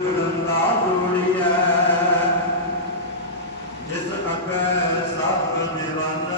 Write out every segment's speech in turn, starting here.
ਰੰਗਾ ਜੋੜੀਐ ਜਿਸ ਅਕੈ ਸਭ ਨਿਵਾਨਾ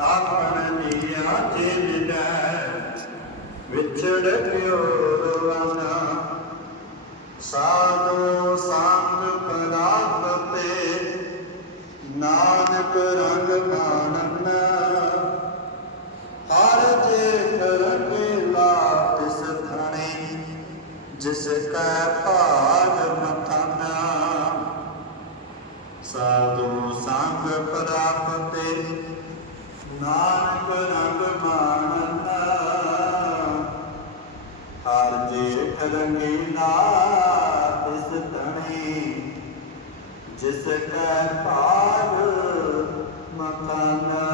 ਆਪਣ ਦੀਆਂ ਜਿੰਦੈ ਵਿਛੜ ਪਿਓ ਰਵਾਨਾ ਸਾਧੂ ਸੰਗ ਪ੍ਰਾਪਤੇ ਨਾਨਕ ਰੰਗ ਮਾਨਨ ਹਰ ਜੇ ਕਰਕੇ ਲਾਤਿਸ ਥਣੇ ਜਿਸ ਕੈ ਭਾਗ ਮਥਨਾ ਸਾਧੂ ਤਿਸ ਤਣੀ ਜਿਸ ਕੈ ਭਾਗ ਮਕਾਨਾ।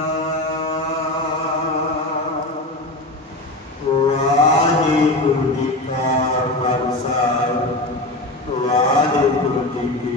ਵਾਹਿਗੁਰੂ ਜੀ ਕਾ ਖਾਲਸਾ ਵਾਹਿਗੁਰੂ ਜੀ